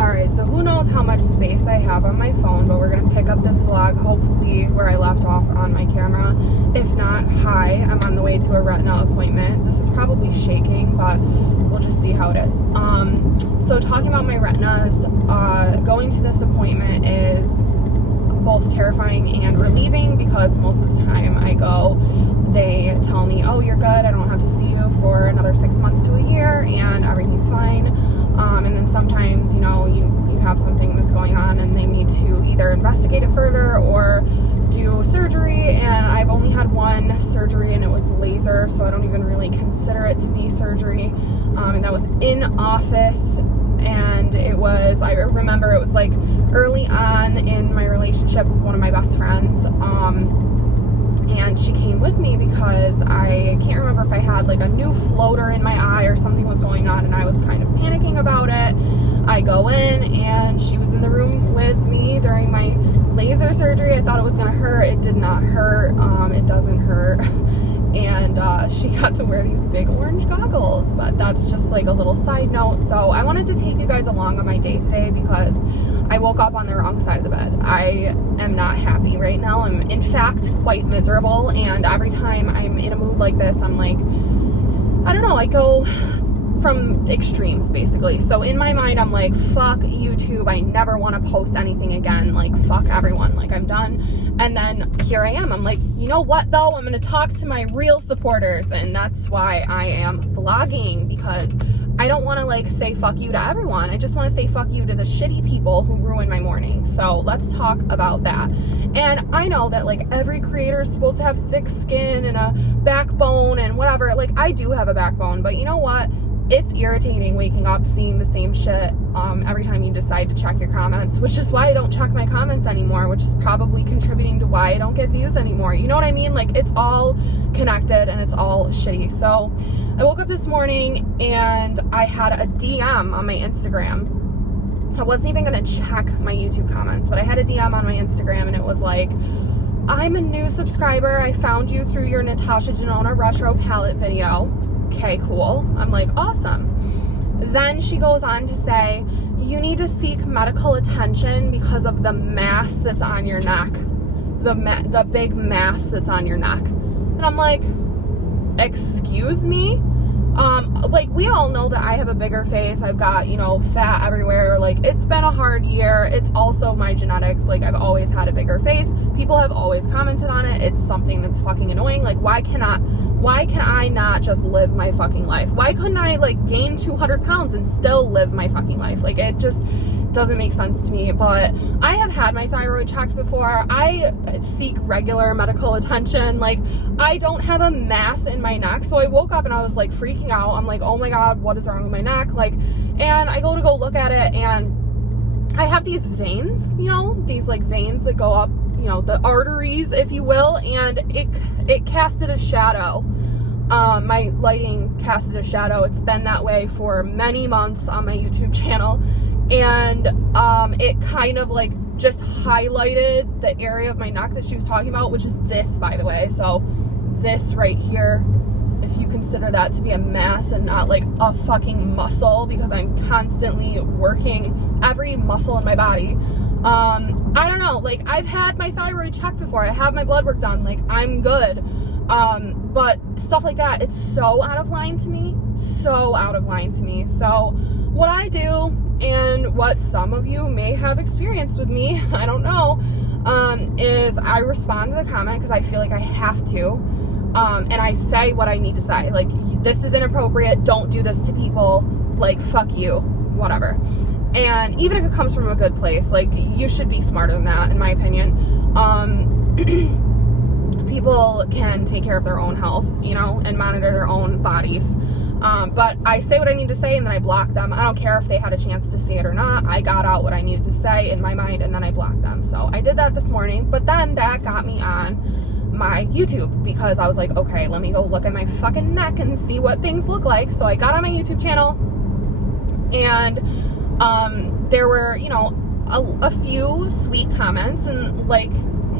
Alright, so who knows how much space I have on my phone, but we're going to pick up this vlog, hopefully where I left off on my camera. If not, hi, I'm on the way to a retinal appointment. This is probably shaking, but we'll just see how it is. So talking about my retinas, going to this appointment is both terrifying and relieving because most of the time I go, they tell me, oh, you're good, I don't have to see you for another 6 months to a year, and everything's fine. And then sometimes, you know, you have something that's going on and they need to either investigate it further or do surgery, and I've only had one surgery and it was laser, so I don't even really consider it to be surgery. And that was in office, and it was, I remember it was like early on in my relationship with one of my best friends, and she came with me because I can't remember if I had like a new floater in my eye or something was going on, and I was kind of panicking about it. I go in and she was in the room with me during my laser surgery. I thought it was gonna hurt. It did not hurt. It doesn't hurt. And she got to wear these big orange goggles, but that's just like a little side note. So I wanted to take you guys along on my day today because I woke up on the wrong side of the bed. I am not happy right now. I'm in fact quite miserable, and every time I'm in a mood like this, I'm like, I don't know, I go from extremes basically. So in my mind, I'm like, fuck YouTube, I never want to post anything again, like fuck everyone, like I'm done. And then here I am, I'm like, you know what though, I'm gonna talk to my real supporters, and that's why I am vlogging, because I don't want to like say fuck you to everyone. I just want to say fuck you to the shitty people who ruin my morning. So let's talk about that. And I know that like every creator is supposed to have thick skin and a backbone and whatever. Like I do have a backbone, but you know what? It's irritating waking up seeing the same shit every time you decide to check your comments, which is why I don't check my comments anymore, which is probably contributing to why I don't get views anymore. You know what I mean? Like it's all connected and it's all shitty. So I woke up this morning and I had a DM on my Instagram. I wasn't even gonna check my YouTube comments, but I had a DM on my Instagram and it was like, I'm a new subscriber. I found you through your Natasha Denona retro palette video. Okay, cool. I'm like, awesome. Then she goes on to say, you need to seek medical attention because of the mass that's on your neck. The big mass that's on your neck. And I'm like, excuse me? Like we all know that I have a bigger face. I've got, you know, fat everywhere. Like it's been a hard year. It's also my genetics. Like I've always had a bigger face. People have always commented on it. It's something that's fucking annoying. Like why can I not just live my fucking life? Why couldn't I like gain 200 pounds and still live my fucking life? Like it just doesn't make sense to me. But I have had my thyroid checked before. I seek regular medical attention. Like I don't have a mass in my neck. So I woke up and I was like freaking out. I'm like, oh my God, what is wrong with my neck? Like, and I go look at it and I have these veins, you know, these like veins that go up, you know, the arteries, if you will, and it casted a shadow. My lighting casted a shadow. It's been that way for many months on my YouTube channel, and it kind of like just highlighted the area of my neck that she was talking about, which is this, by the way. So this right here, if you consider that to be a mass and not like a fucking muscle, because I'm constantly working every muscle in my body. I don't know, like I've had my thyroid checked before. I have my blood work done. Like I'm good. But stuff like that, it's so out of line to me. So out of line to me. So what I do, and what some of you may have experienced with me, I don't know, is I respond to the comment because I feel like I have to. And I say what I need to say. Like, this is inappropriate. Don't do this to people. Like, fuck you. Whatever. And even if it comes from a good place, like, you should be smarter than that, in my opinion. People can take care of their own health, you know, and monitor their own bodies. But I say what I need to say and then I block them. I don't care if they had a chance to see it or not. I got out what I needed to say in my mind and then I blocked them. So I did that this morning, but then that got me on my YouTube because I was like, okay, let me go look at my fucking neck and see what things look like. So I got on my YouTube channel and there were, you know, a few sweet comments, and like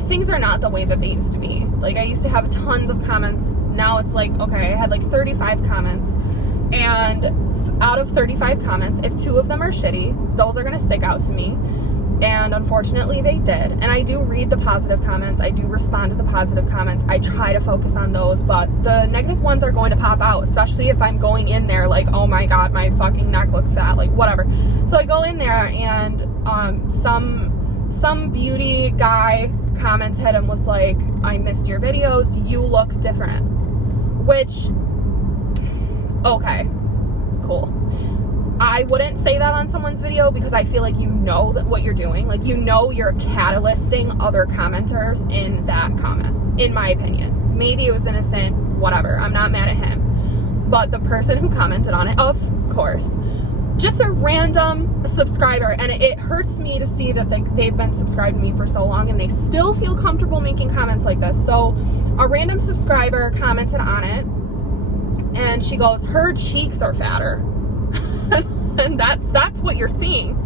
things are not the way that they used to be. Like I used to have tons of comments. Now it's like, okay, I had like 35 comments, and out of 35 comments, if 2 of them are shitty, those are going to stick out to me. And unfortunately they did. And I do read the positive comments. I do respond to the positive comments. I try to focus on those, but the negative ones are going to pop out, especially if I'm going in there like, oh my God, my fucking neck looks fat, like whatever. So I go in there and some beauty guy commented and was like, I missed your videos, you look different. Which, okay, cool. I wouldn't say that on someone's video because I feel like you know that what you're doing. Like, you know you're catalysting other commenters in that comment, in my opinion. Maybe it was innocent, whatever. I'm not mad at him. But the person who commented on it, of course, just a random subscriber, and it hurts me to see that they've been subscribed to me for so long and they still feel comfortable making comments like this. So a random subscriber commented on it and she goes, her cheeks are fatter. And that's what you're seeing.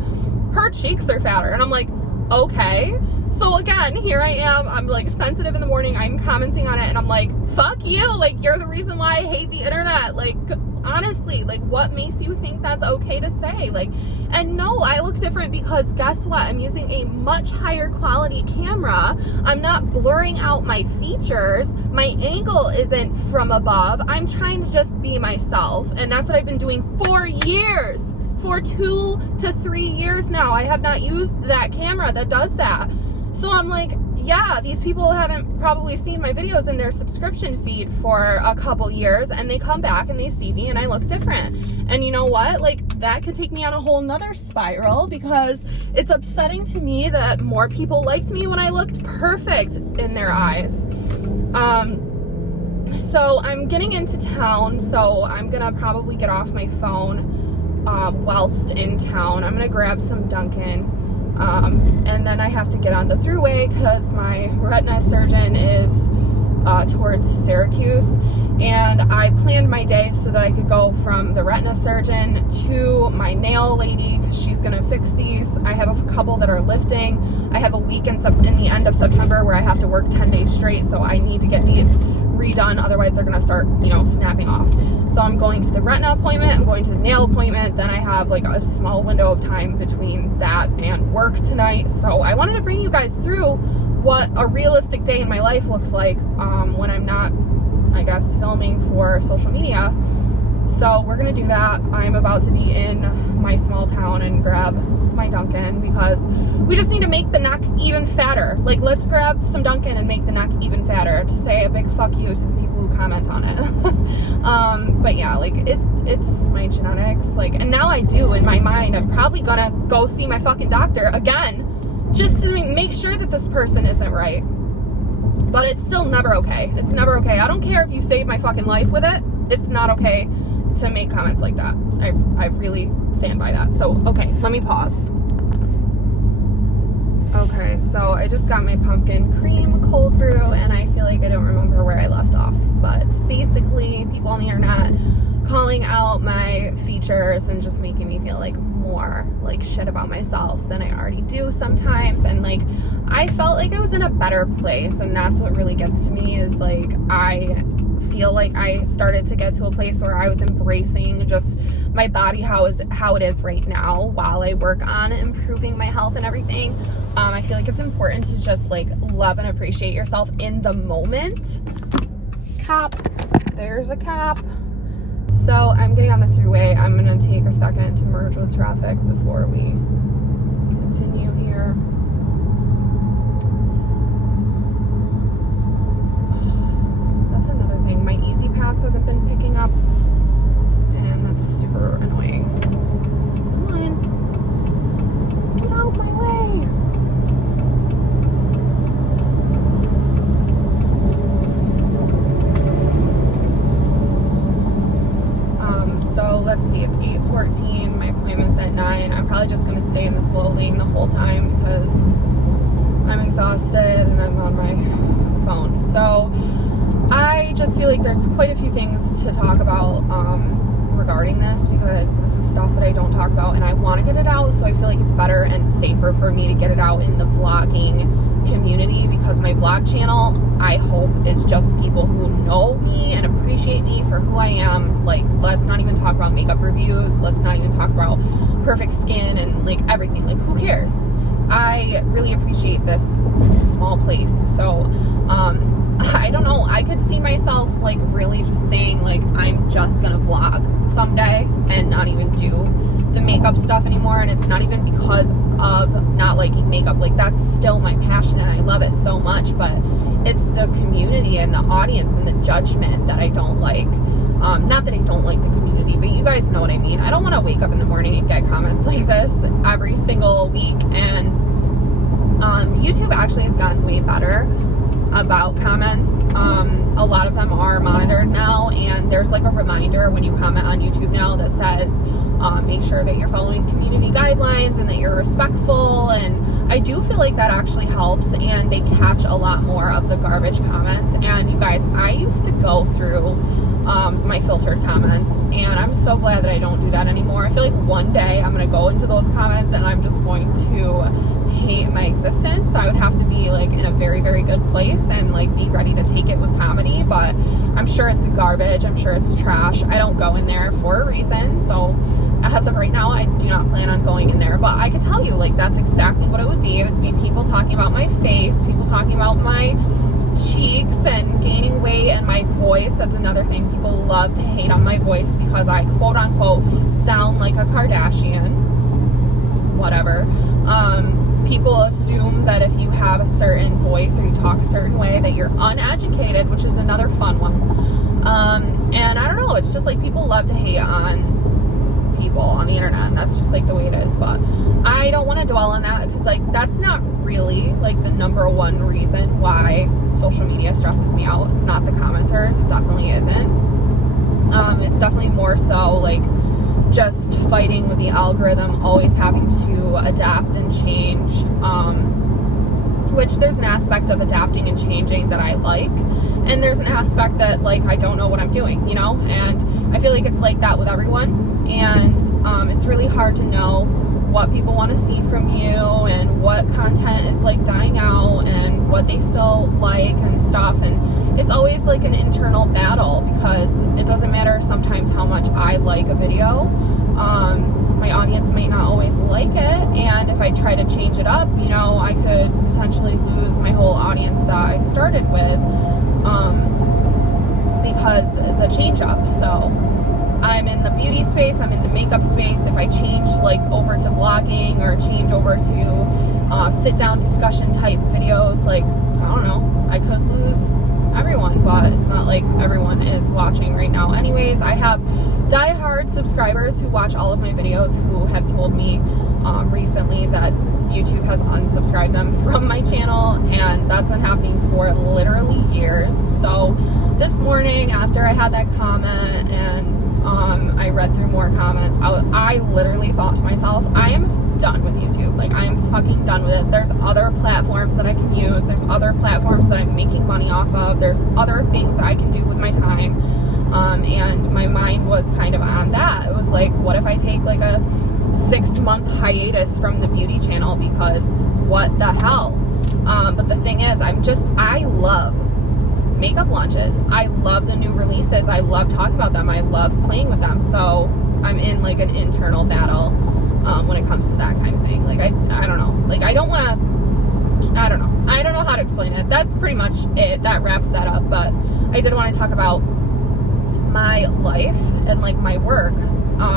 Her cheeks are fatter. And I'm like, okay. So again, here I am. I'm like sensitive in the morning. I'm commenting on it and I'm like, fuck you. Like, you're the reason why I hate the internet. Like, honestly, like, what makes you think that's okay to say? Like, and no, I look different because guess what? I'm using a much higher quality camera. I'm not blurring out my features. My angle isn't from above. I'm trying to just be myself. And that's what I've been doing for years. For 2 to 3 years now. I have not used that camera that does that. So I'm like, yeah, these people haven't probably seen my videos in their subscription feed for a couple years, and they come back and they see me and I look different. And you know what? Like, that could take me on a whole nother spiral because it's upsetting to me that more people liked me when I looked perfect in their eyes. So I'm getting into town, so I'm gonna probably get off my phone whilst in town. I'm gonna grab some Dunkin'. And then I have to get on the thruway because my retina surgeon is towards Syracuse, and I planned my day so that I could go from the retina surgeon to my nail lady because she's gonna fix these. I have a couple that are lifting. I have a week in the end of September where I have to work 10 days straight, so I need to get these redone, otherwise they're gonna start, you know, snapping off. So I'm going to the retina appointment, I'm going to the nail appointment, then I have like a small window of time between that and work tonight. So I wanted to bring you guys through what a realistic day in my life looks like when I'm not, I guess, filming for social media. So we're gonna do that. I'm about to be in my small town and grab my Dunkin' because we just need to make the neck even fatter. Like, let's grab some Dunkin' and make the neck even fatter to say a big fuck you to the people who comment on it. But yeah, like, it's my genetics. Like, and now I do in my mind, I'm probably gonna go see my fucking doctor again just to make sure that this person isn't right. But it's still never okay. It's never okay. I don't care if you saved my fucking life with it. It's not okay to make comments like that. I really stand by that. So, okay, let me pause. Okay, so I just got my pumpkin cream cold brew and I feel like I don't remember where I left off. But basically, people on the internet calling out my features and just making me feel like more like shit about myself than I already do sometimes. And like, I felt like I was in a better place, and that's what really gets to me is like, I feel like I started to get to a place where I was embracing just my body how it is right now while I work on improving my health and everything. I feel like it's important to just like love and appreciate yourself in the moment. Cop, there's a cop. So I'm getting on the thruway. I'm gonna take a second to merge with traffic before we continue here. That's another thing. My Easy Pass hasn't been picking up, and that's super annoying. Come on, get out my way. So let's see, it's 8:14, my appointment's at 9. I'm probably just gonna stay in the slow lane the whole time because I'm exhausted and I'm on my phone. So I just feel like there's quite a few things to talk about regarding this, because this is stuff that I don't talk about and I want to get it out, so I feel like it's better and safer for me to get it out in the vlogging community, because my vlog channel, I hope, is just people who know me and appreciate me for who I am. Like, let's not even talk about makeup reviews. Let's not even talk about perfect skin and like everything. Like, who cares? I really appreciate this small place. So, I don't know. I could see myself like really just saying like, I'm just gonna vlog someday and not even do the makeup stuff anymore. And it's not even because of not liking makeup. Like, that's still my passion and I love it so much, but it's the community and the audience and the judgment that I don't like. Not that I don't like the community, but you guys know what I mean. I don't want to wake up in the morning and get comments like this every single week. And YouTube actually has gotten way better about comments. A lot of them are monitored now, and there's like a reminder when you comment on YouTube now that says make sure that you're following community guidelines and that you're respectful. And I do feel like that actually helps, and they catch a lot more of the garbage comments. And you guys, I used to go through my filtered comments, and I'm so glad that I don't do that anymore. I feel like one day I'm gonna go into those comments and I'm just going to hate my existence. I would have to be like in a very, very good place and like be ready to take it with comedy, but I'm sure it's garbage. I'm sure it's trash. I don't go in there for a reason. So as of right now, I do not plan on going in there, but I could tell you like that's exactly what it would be. It would be people talking about my face, people talking about my cheeks and gaining weight and my voice. That's another thing. People love to hate on my voice because I quote unquote sound like a Kardashian. Whatever. People assume that if you have a certain voice or you talk a certain way that you're uneducated, which is another fun one. And I don't know, it's just like people love to hate on people on the internet, and that's just like the way it is. But I don't want to dwell on that because like that's not really like the number one reason why social media stresses me out. It's not the commenters. It definitely isn't. It's definitely more so like just fighting with the algorithm, always having to adapt and change, which there's an aspect of adapting and changing that I like, and there's an aspect that like I don't know what I'm doing, you know, and I feel like it's like that with everyone. And it's really hard to know what people want to see from you and what content is like dying out and what they still like and stuff. And it's always like an internal battle because it doesn't matter sometimes how much I like a video. My audience might not always like it, and if I try to change it up, you know, I could potentially lose my whole audience that I started with because the change up. So I'm in the beauty space, I'm in the makeup space. If I change like over to vlogging or change over to sit down discussion type videos, like I don't know, I could lose everyone, but it's not like everyone is watching right now. Anyways, I have diehard subscribers who watch all of my videos who have told me recently that YouTube has unsubscribed them from my channel, and that's been happening for literally years. So this morning after I had that comment and I read through more comments, I literally thought to myself, I am done with YouTube. Like, I am fucking done with it. There's other platforms that I can use. There's other platforms that I'm making money off of. There's other things that I can do with my time. And my mind was kind of on that. It was like, what if I take like a 6-month hiatus from the beauty channel, because what the hell? But the thing is, I love makeup launches. I love the new releases. I love talking about them. I love playing with them. So I'm in like an internal battle when it comes to that kind of thing. Like, I don't know. Like, I don't know how to explain it. That's pretty much it. That wraps that up. But I did want to talk about my life and like my work,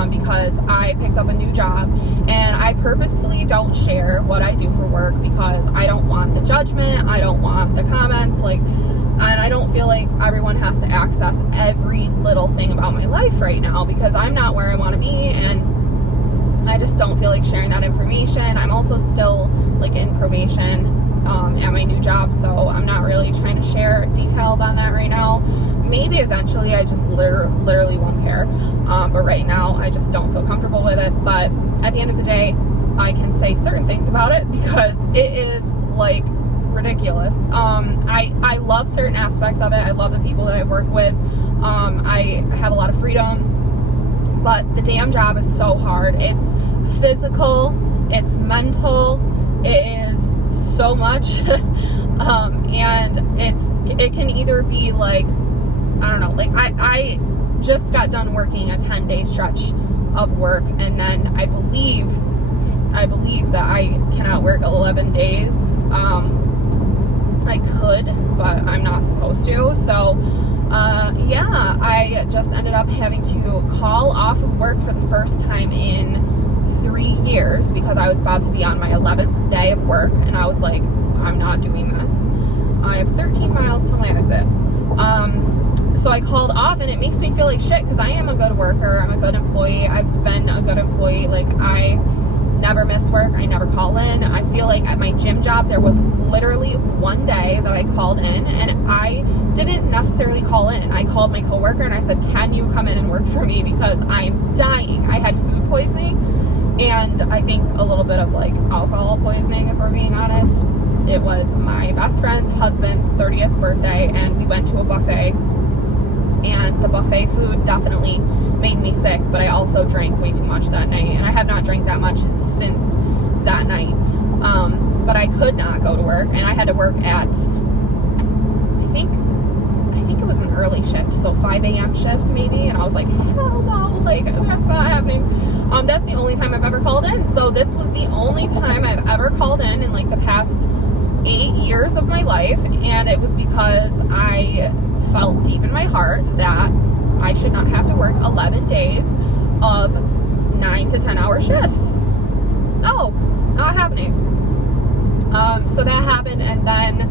because I picked up a new job, and I purposefully don't share what I do for work because I don't want the judgment. I don't want the comments, like, and I don't feel like everyone has to access every little thing about my life right now because I'm not where I want to be, and I just don't feel like sharing that information. I'm also still like in probation at my new job, so I'm not really trying to share details on that right now. Maybe eventually, I just literally won't care, but right now I just don't feel comfortable with it. But at the end of the day, I can say certain things about it because it is like ridiculous. I love certain aspects of it. I love the people that I work with. I have a lot of freedom, but the damn job is so hard. It's physical, it's mental, it is so much. And it can either be like, I don't know, like I just got done working a 10-day stretch of work, and then I believe that I cannot work 11 days. I could, but I'm not supposed to. So yeah, I just ended up having to call off of work for the first time in 3 years because I was about to be on my 11th day of work, and I was like, I'm not doing this. I have 13 miles till my exit. So I called off, and it makes me feel like shit because I am a good worker. I'm a good employee. I've been a good employee. Like, I never miss work. I never call in. I feel like at my gym job, there was literally one day that I called in, and I didn't necessarily call in. I called my coworker and I said, can you come in and work for me because I'm dying. I had food poisoning, and I think a little bit of like alcohol poisoning, if we're being honest. It was my best friend's husband's 30th birthday, and we went to a buffet, and the buffet food definitely made me sick, but I also drank way too much that night, and I have not drank that much since that night. But I could not go to work, and I had to work at, I think it was an early shift, so 5 a.m. shift maybe, and I was like, hell no, like, that's not happening. That's the only time I've ever called in, so this was the only time I've ever called in like the past 8 years of my life, and it was because I felt deep in my heart that I should not have to work 11 days of 9 to 10 hour shifts. No, not happening. So that happened, and then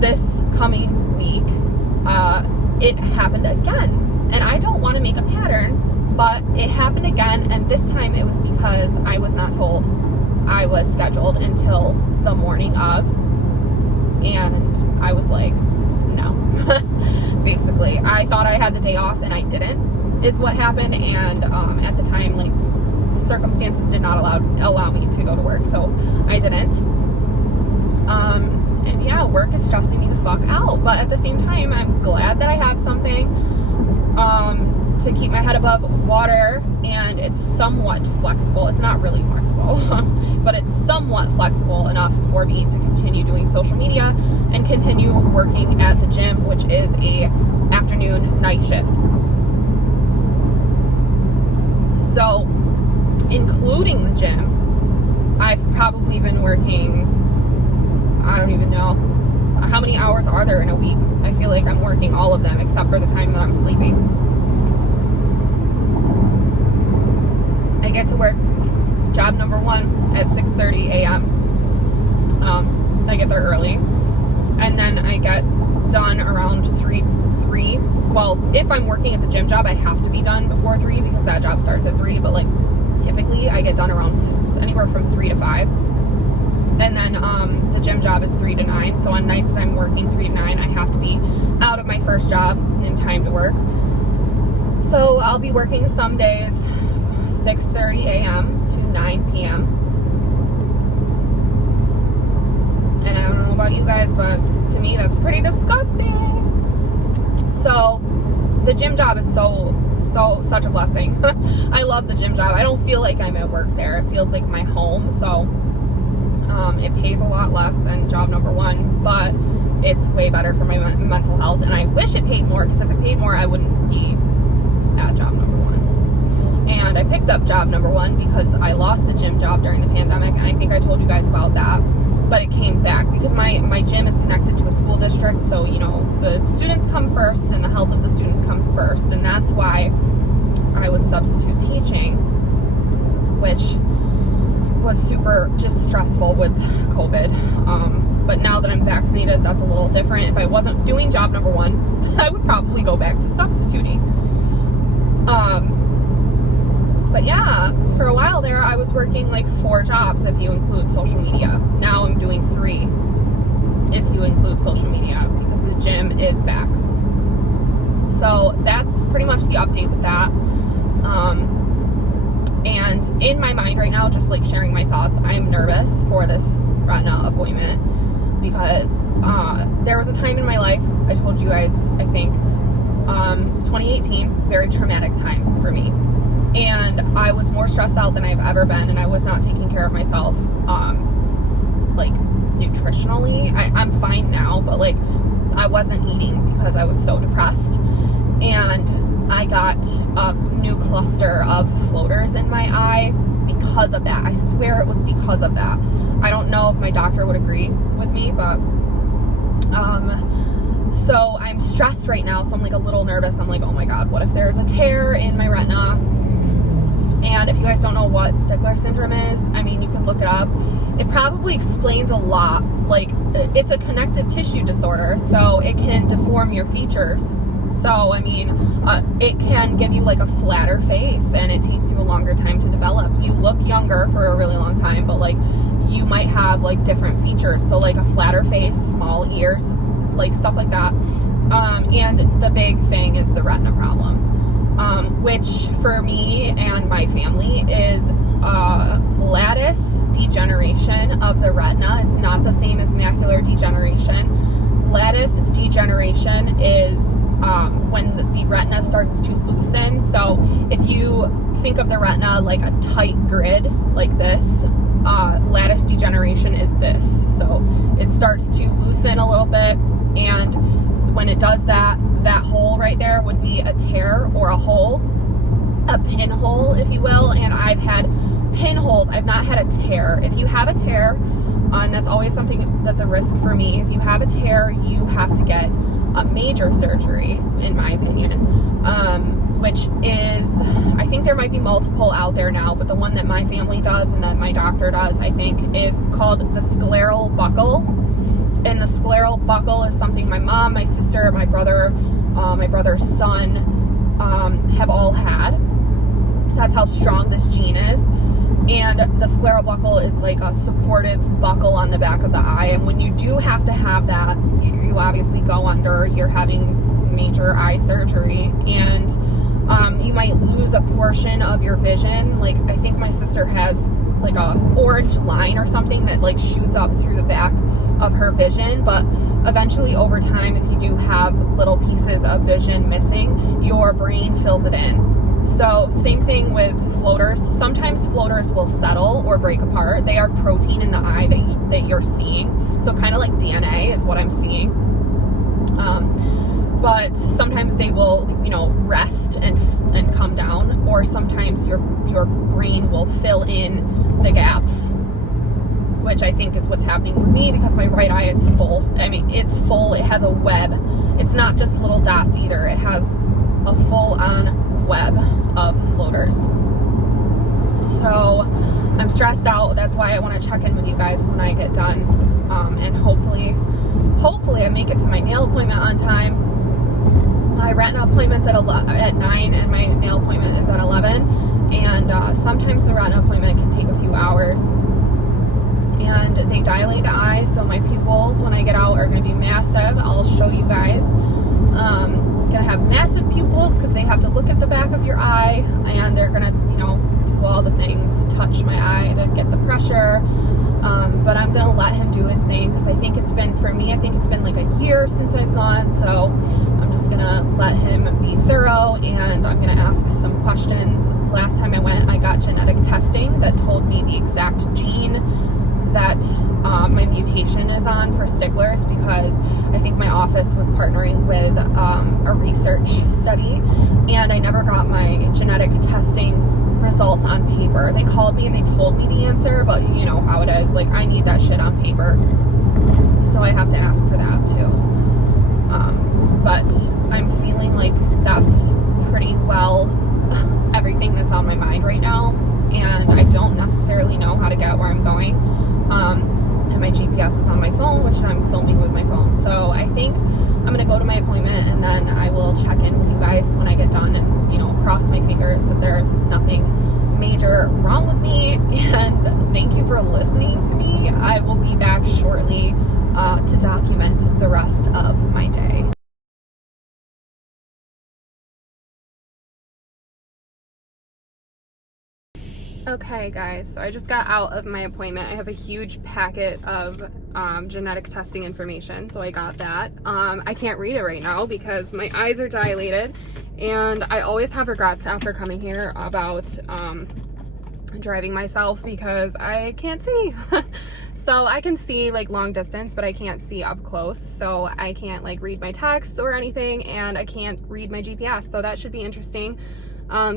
this coming week, it happened again. And I don't want to make a pattern, but it happened again, and this time it was because I was not told I was scheduled until the morning of, and I was like, no. Basically, I thought I had the day off and I didn't, is what happened. And at the time, like, the circumstances did not allow me to go to work, so I didn't. And yeah, work is stressing me the fuck out, but at the same time, I'm glad that I have something to keep my head above water, and it's somewhat flexible. It's not really flexible, but it's somewhat flexible enough for me to continue doing social media and continue working at the gym, which is a afternoon night shift. So, including the gym, I've probably been working, I don't even know, how many hours are there in a week? I feel like I'm working all of them except for the time that I'm sleeping. I get to work job number 1 at 6:30 a.m. I get there early, and then I get done around 3. Well, if I'm working at the gym job, I have to be done before 3 because that job starts at 3, but like typically I get done around anywhere from 3 to 5. And then the gym job is 3 to 9. So on nights that I'm working 3 to 9, I have to be out of my first job in time to work. So I'll be working some days 6:30 a.m. to 9 p.m. And I don't know about you guys, but to me that's pretty disgusting. So the gym job is such a blessing. I love the gym job. I don't feel like I'm at work there. It feels like my home. So it pays a lot less than job number 1, but it's way better for my mental health, and I wish it paid more, because if it paid more, I wouldn't be at job number 1. And I picked up job number 1 because I lost the gym job during the pandemic, and I think I told you guys about that, but it came back because my gym is connected to a school district, so, you know, the students come first and the health of the students come first, and that's why I was substitute teaching, which was super just stressful with COVID. But now that I'm vaccinated, that's a little different. If I wasn't doing job number 1, I would probably go back to substituting. But yeah, for a while there, I was working like 4 jobs if you include social media. Now I'm doing 3 if you include social media, because the gym is back. So that's pretty much the update with that. And in my mind right now, just like sharing my thoughts, I'm nervous for this retina appointment because there was a time in my life, I told you guys, I think, 2018, very traumatic time for me. And I was more stressed out than I've ever been, and I was not taking care of myself. like nutritionally. I'm fine now, but like I wasn't eating because I was so depressed, and I got a new cluster of floaters in my eye because of that. I swear it was because of that. I don't know if my doctor would agree with me, but so I'm stressed right now, so I'm like a little nervous. I'm like, oh my god, what if there's a tear in my retina? And if you guys don't know what Stickler syndrome is, I mean, you can look it up. It probably explains a lot. Like, it's a connective tissue disorder, so it can deform your features. So, I mean, it can give you like a flatter face, and it takes you a longer time to develop. You look younger for a really long time, but like you might have like different features. So like a flatter face, small ears, like stuff like that. And the big thing is the retina problem, which for me and my family is lattice degeneration of the retina. It's not the same as macular degeneration. Lattice degeneration is when the retina starts to loosen. So if you think of the retina like a tight grid like this, lattice degeneration is this. So it starts to loosen a little bit, and when it does that, that hole right there would be a tear or a hole, a pinhole, if you will. And I've had pinholes. I've not had a tear. If you have a tear, and that's always something that's a risk for me, if you have a tear, you have to get a major surgery, in my opinion, which is, I think there might be multiple out there now, but the one that my family does and that my doctor does, I think, is called the scleral buckle. And the scleral buckle is something my mom, my sister, my brother, my brother's son have all had. That's how strong this gene is. And the scleral buckle is like a supportive buckle on the back of the eye. And when you do have to have that, you obviously go under, you're having major eye surgery, and you might lose a portion of your vision. Like, I think my sister has like a orange line or something that like shoots up through the back of her vision, but eventually over time, if you do have little pieces of vision missing, your brain fills it in. So same thing with floaters. Sometimes floaters will settle or break apart. They are protein in the eye that you're seeing. So kind of like DNA is what I'm seeing. But sometimes they will, you know, rest and come down, or sometimes your brain will fill in the gaps, which I think is what's happening with me because my right eye is full. I mean, it's full. It has a web. It's not just little dots either. It has a full-on web of floaters. So I'm stressed out. That's why I want to check in with you guys when I get done, and hopefully I make it to my nail appointment on time. My retina appointment's at 9 and my nail appointment is at 11, and sometimes the retina appointment can take a few hours, and they dilate the eye, so my pupils when I get out are going to be massive. I'll show you guys. Gonna have massive pupils because they have to look at the back of your eye, and they're gonna, you know, do all the things, touch my eye to get the pressure, but I'm gonna let him do his thing because I think it's been, for me, I think it's been like a year since I've gone, so I'm just gonna let him be thorough, and I'm gonna ask some questions. Last time I went, I got genetic testing that told me the exact gene that my mutation is on for Sticklers, because I think my office was partnering with a research study, and I never got my genetic testing results on paper. They called me and they told me the answer, but you know how it is, like I need that shit on paper, so I have to ask for that too. But I'm feeling like that's pretty well everything that's on my mind right now, and I don't necessarily know how to get where I'm going. And my GPS is on my phone, which I'm filming with my phone. So I think I'm gonna go to my appointment, and then I will check in with you guys when I get done, and, you know, cross my fingers that there's nothing major wrong with me. And thank you for listening to me. I will be back shortly to document the rest of my day. Okay guys, so I just got out of my appointment. I have a huge packet of genetic testing information, so I got that. I can't read it right now because my eyes are dilated, and I always have regrets after coming here about driving myself because I can't see. So I can see like long distance, but I can't see up close. So I can't like read my text or anything, and I can't read my GPS. So that should be interesting.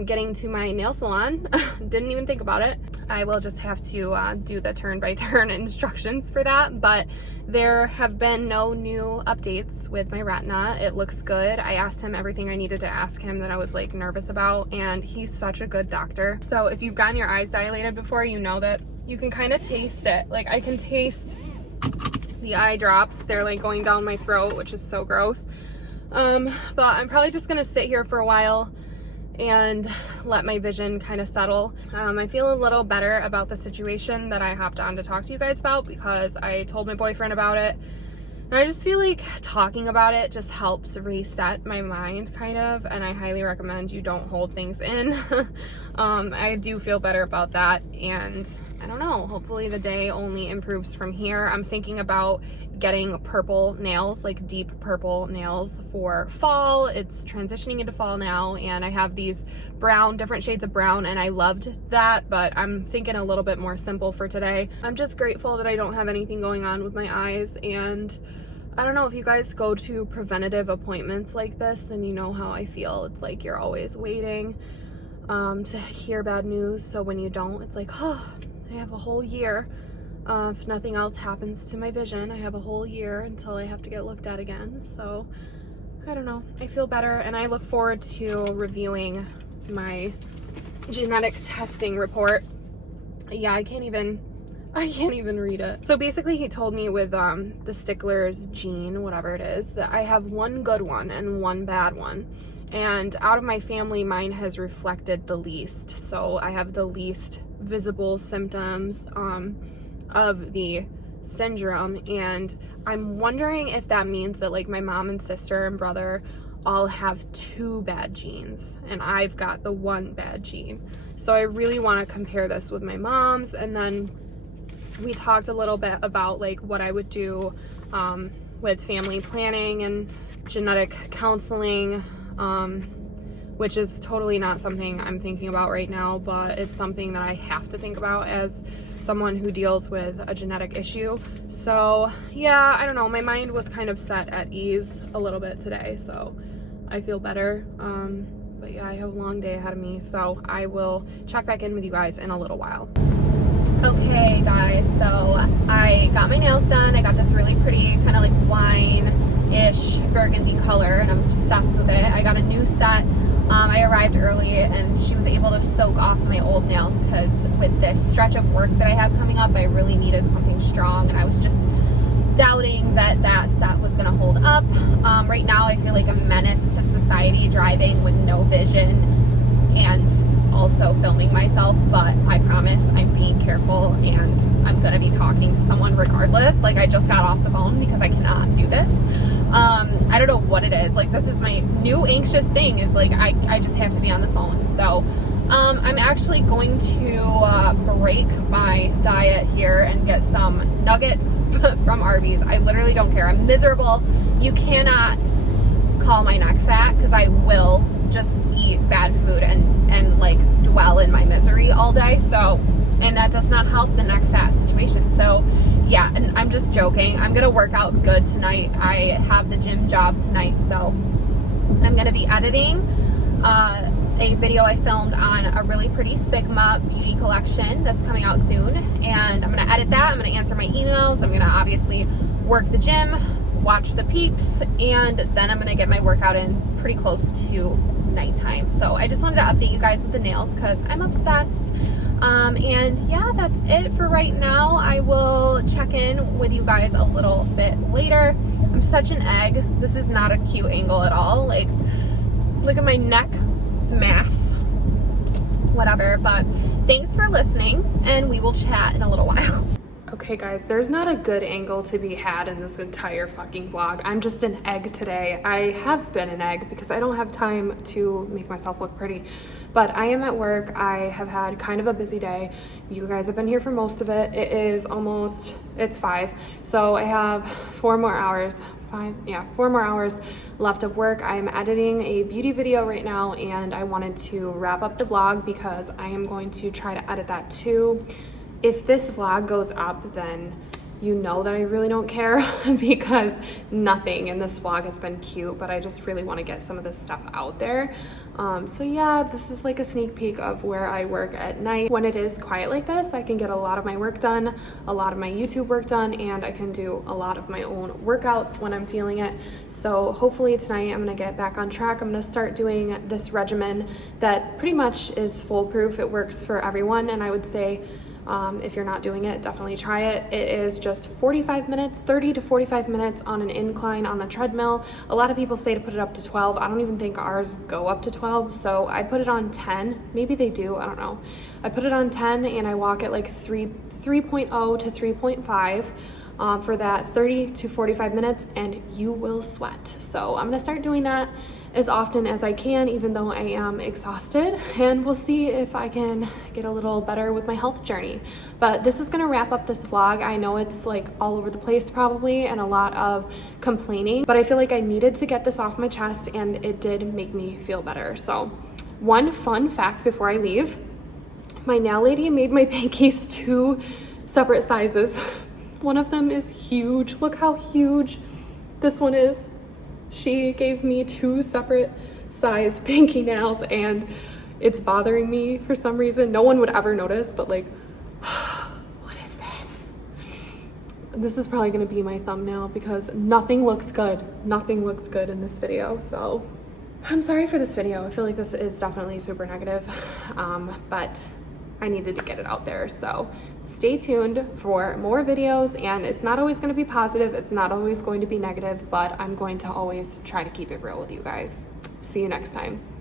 Getting to my nail salon, didn't even think about it. I will just have to do the turn-by-turn instructions for that, but there have been no new updates with my retina. It looks good. I asked him everything I needed to ask him that I was like nervous about, and he's such a good doctor. So if you've gotten your eyes dilated before, you know that you can kind of taste it. Like I can taste the eye drops. They're like going down my throat, which is so gross. But I'm probably just gonna sit here for a while and let my vision kind of settle. I feel a little better about the situation that I hopped on to talk to you guys about, because I told my boyfriend about it. And I just feel like talking about it just helps reset my mind kind of, and I highly recommend you don't hold things in. I do feel better about that, and I don't know, hopefully the day only improves from here. I'm thinking about getting purple nails, like deep purple nails for fall. It's transitioning into fall now, and I have these brown, different shades of brown, and I loved that, but I'm thinking a little bit more simple for today. I'm just grateful that I don't have anything going on with my eyes, and I don't know if you guys go to preventative appointments like this, then you know how I feel. It's like you're always waiting to hear bad news, so when you don't, it's like, oh, I have a whole year. If nothing else happens to my vision, I have a whole year until I have to get looked at again. So I don't know, I feel better, and I look forward to reviewing my genetic testing report. Yeah, I can't even read it. So basically he told me with the Stickler's gene, whatever it is, that I have one good one and one bad one. And out of my family, mine has reflected the least. So I have the least visible symptoms of the syndrome, and I'm wondering if that means that like my mom and sister and brother all have two bad genes and I've got the one bad gene. So I really want to compare this with my mom's, and then we talked a little bit about like what I would do with family planning and genetic counseling, which is totally not something I'm thinking about right now, but it's something that I have to think about as someone who deals with a genetic issue. So yeah, I don't know, my mind was kind of set at ease a little bit today, so I feel better. But yeah, I have a long day ahead of me, so I will check back in with you guys in a little while. Okay guys, so I got my nails done. I got this really pretty kind of like wine-ish burgundy color, and I'm obsessed with it. I got a new set. I arrived early, and she was able to soak off my old nails because with this stretch of work that I have coming up, I really needed something strong, and I was just doubting that that set was gonna hold up. Right now I feel like a menace to society driving with no vision and also filming myself, but I promise I'm being careful and I'm gonna be talking to someone regardless. Like I just got off the phone because I cannot do this. I don't know what it is. Like this is my new anxious thing, is like I just have to be on the phone. So I'm actually going to break my diet here and get some nuggets from Arby's. I literally don't care. I'm miserable. You cannot call my neck fat because I will just eat bad food and like dwell in my misery all day. So, and that does not help the neck fat situation. So yeah, and I'm just joking. I'm gonna work out good tonight. I have the gym job tonight, so I'm gonna be editing a video I filmed on a really pretty Sigma beauty collection that's coming out soon, and I'm gonna edit that. I'm gonna answer my emails. I'm gonna obviously work the gym, watch the peeps, and then I'm gonna get my workout in pretty close to nighttime. So I just wanted to update you guys with the nails because I'm obsessed. And yeah, that's it for right now. I will check in with you guys a little bit later. I'm such an egg. This is not a cute angle at all. Like, look at my neck mass. Whatever, but thanks for listening, and we will chat in a little while. Okay guys, there's not a good angle to be had in this entire fucking vlog. I'm just an egg today. I have been an egg because I don't have time to make myself look pretty, but I am at work. I have had kind of a busy day. You guys have been here for most of it. It is almost, it's 5, so I have 4 more hours, 4 more hours left of work. I'm editing a beauty video right now, and I wanted to wrap up the vlog because I am going to try to edit that too. If this vlog goes up, then you know that I really don't care because nothing in this vlog has been cute, but I just really want to get some of this stuff out there. So yeah, this is like a sneak peek of where I work at night. When it is quiet like this, I can get a lot of my work done, a lot of my YouTube work done, and I can do a lot of my own workouts when I'm feeling it. So hopefully tonight I'm gonna get back on track. I'm gonna start doing this regimen that pretty much is foolproof. It works for everyone, and I would say if you're not doing it, definitely try it. It is just 45 minutes, 30 to 45 minutes on an incline on the treadmill. A lot of people say to put it up to 12. I don't even think ours go up to 12, so I put it on 10. Maybe they do, I don't know. I put it on 10 and I walk at like 3.0 to 3.5 for that 30 to 45 minutes, and you will sweat. So I'm gonna start doing that as often as I can, even though I am exhausted, and we'll see if I can get a little better with my health journey. But this is gonna wrap up this vlog. I know it's like all over the place probably and a lot of complaining, but I feel like I needed to get this off my chest, and it did make me feel better. So one fun fact before I leave, my nail lady made my pinkies 2 separate sizes. One of them is huge. Look how huge this one is. She gave me 2 separate size pinky nails, and it's bothering me for some reason. No one would ever notice, but like, what is this? This is probably gonna be my thumbnail because nothing looks good. Nothing looks good in this video, so I'm sorry for this video. I feel like this is definitely super negative, but I needed to get it out there. So stay tuned for more videos, and it's not always going to be positive, it's not always going to be negative, but I'm going to always try to keep it real with you guys. See you next time.